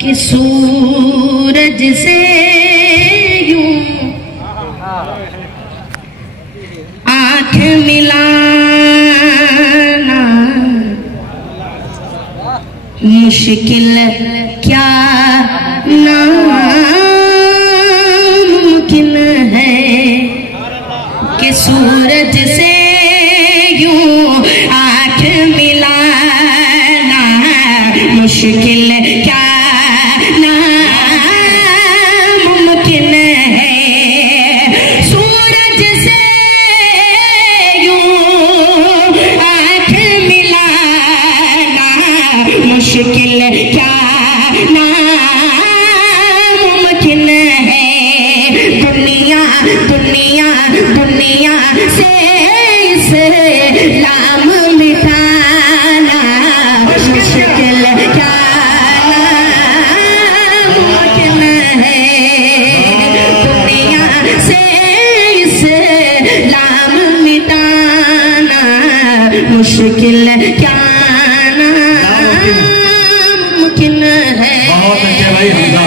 कि सूरज से यूं आंख मिलाना मुश्किल क्या नामुमकिन है कि सूरज से यूं आंख मिलाना मुश्किल क्या नामुमकिन है। सूरज से यूं आंख मिलाना मुश्किल क्या नामुमकिन है। दुनिया दुनिया दुनिया से इस्लाम मिटाना मुश्किल क्या नामुमकिन है। दुनिया से इस्लाम मिटाना मुश्किल क्या नामुमकिन है। बहुत अच्छे भाई हमदा,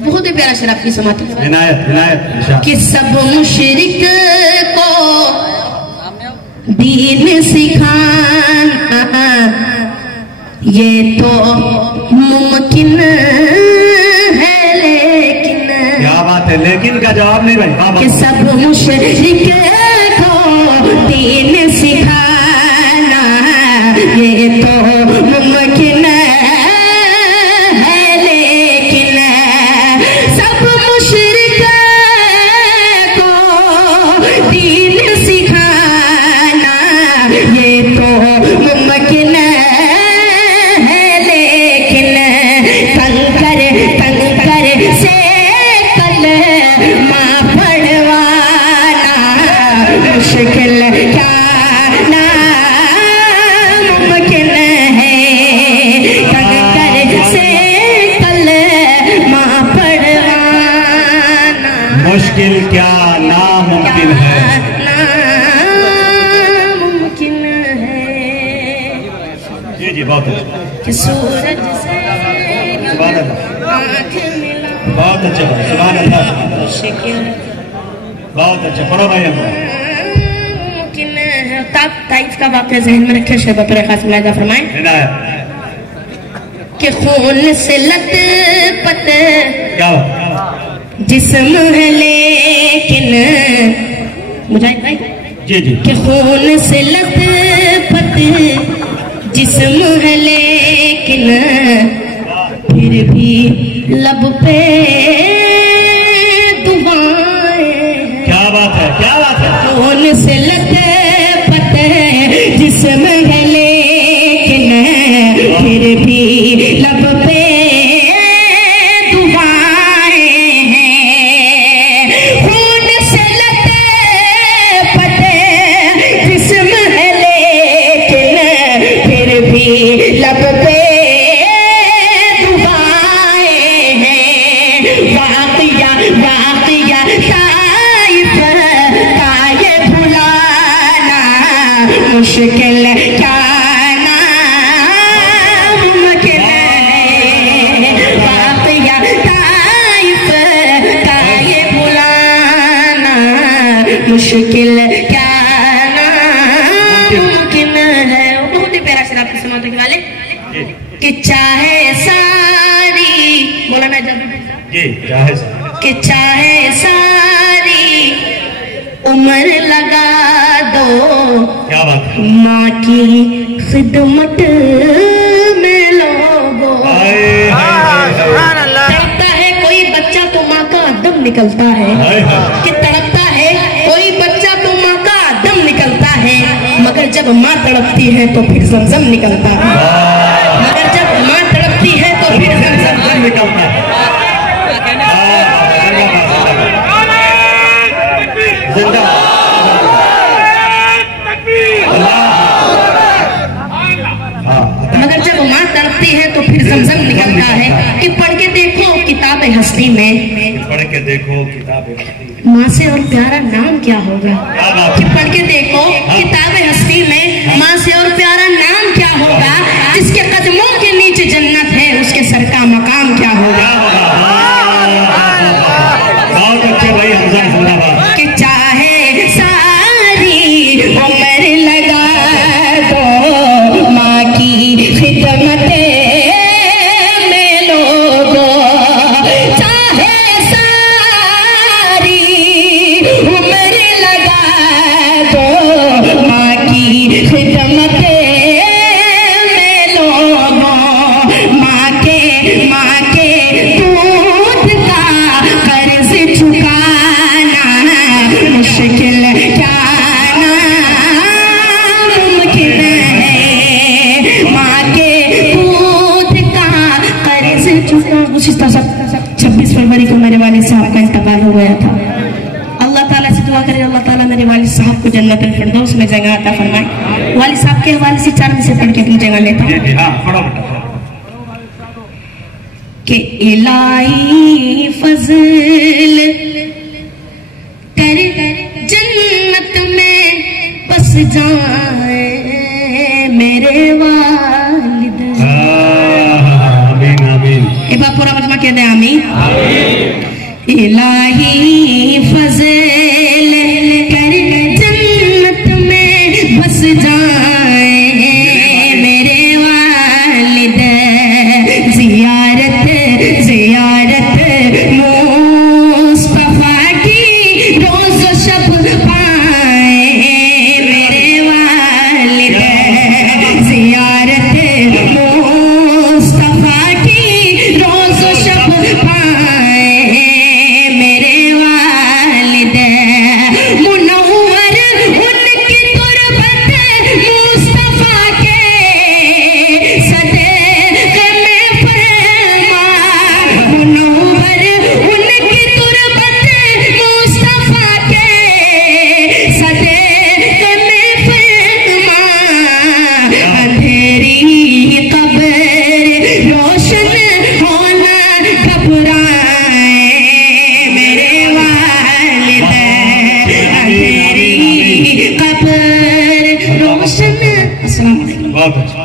बहुत ही प्यारा शेर आपकी समाधि इनायत इनायत कि सब मुशरिक को दीन सिखाना ये तो मुमकिन है लेकिन। क्या बात है, लेकिन का जवाब नहीं भाई। कि सब मुशरिक को दीन सिखाना ये तो मुमकिन है लेकिन। सब मुशरिक को दीन सिखाना ये तो मुमकिन है लेकिन। कंकर कंकर से कलमा पढ़वाना मुश्किल क्या नामुमकिन है। कंकर से कलमा पढ़वाना मुश्किल क्या नामुमकिन है। नामुमकिन है जी जी बहुत अच्छा, कि सूरज से सुभान अल्लाह, आंख मिला बहुत अच्छा भाई, सुभान अल्लाह, मुश्किल बहुत अच्छा। पढ़ो भाई हम मुमकिन है। ताइफ का वाक़या ज़हन में रखे, शेर बतौर खास मुलाहिज़ा फरमाएं इनायत। कि खून से लथपथ क्या जिस्म है लेकिन। मुजाहिद भाई जी जी कि खून से लथपथ जिस्म है लेकिन फिर भी लब पे दुआएं हैं। क्या बात है, क्या बात है। खून से लथपथ जिस्म है लेकिन फिर भी लब पे दुआएं हैं। खून से लथपथ जिस्म है लेकिन फिर भी लब पे दुआएं हैं। वाक़िया वाक़िया ताइफ का ये भुलाना मुश्किल क्या नामुमकिन है। वाक़िया ताइफ का ये भुलाना मुश्किल क्या नामुमकिन है। बहुत ही प्यारा शेर आपकी समाधि के वाले कि चाहे सारी मौलाना जी जाहिर है। कि चाहे सारी उम्र लगा दो क्या बात है। माँ की खिदमत में लोगों। तड़पता है कोई बच्चा तो माँ का दम निकलता है। कि तड़पता है कोई बच्चा तो माँ का दम निकलता है मगर जब माँ तड़पती है तो फिर ज़मज़म निकलता है। मगर जब माँ तड़पती है तो फिर ज़मज़म निकलता है। मगर जब माँ तड़पती है तो फिर ज़मज़म निकलता है। कि पढ़ के देखो किताब हस्ती में, पढ़ के देखो किताब माँ से और प्यारा नाम क्या होगा। कि पढ़ के देखो किताब हस्ती में माँ से और प्यारा नाम क्या होगा। जिसके कदमों के नीचे जन्नत है उसके सर उसी तरह 26 फरवरी को मेरे वालिद साहब का इंतकाल हो गया था। अल्लाह ताला से दुआ करें, अल्लाह ताला मेरे वालिद साहब को जन्नत फिरदौस में जगह अता फरमाए। वालिद साहब के हवाले से 4 में से पढ़ के अपनी जगह लेता हूँ कि इलाही फजल कर जन्नत में बस जाए मेरे वालिद। आमीन आमीन। एक बार पूरा मजमा कह दे आमीन। इलाही फजल कर जन्नत में बस जाए मेरे वालिद। जियारत जियारत मुस्तफा की रोज शब पाए मेरे वालिद। जियारत मुस्तफा की रोज शब पाए मेरे वालिद। मुनव्वर उनकी तुरबत मुस्तफा के सदक़े में फरमान। मुनव्वर उनकी तुरबत मुस्तफा के सदक़े में फरमान। अंधेरी कब्र रोशन होना घबराए मेरे वालिद। अंधेरी कब्र रोशन। अस्सलाम वालेकुम। बहुत अच्छा।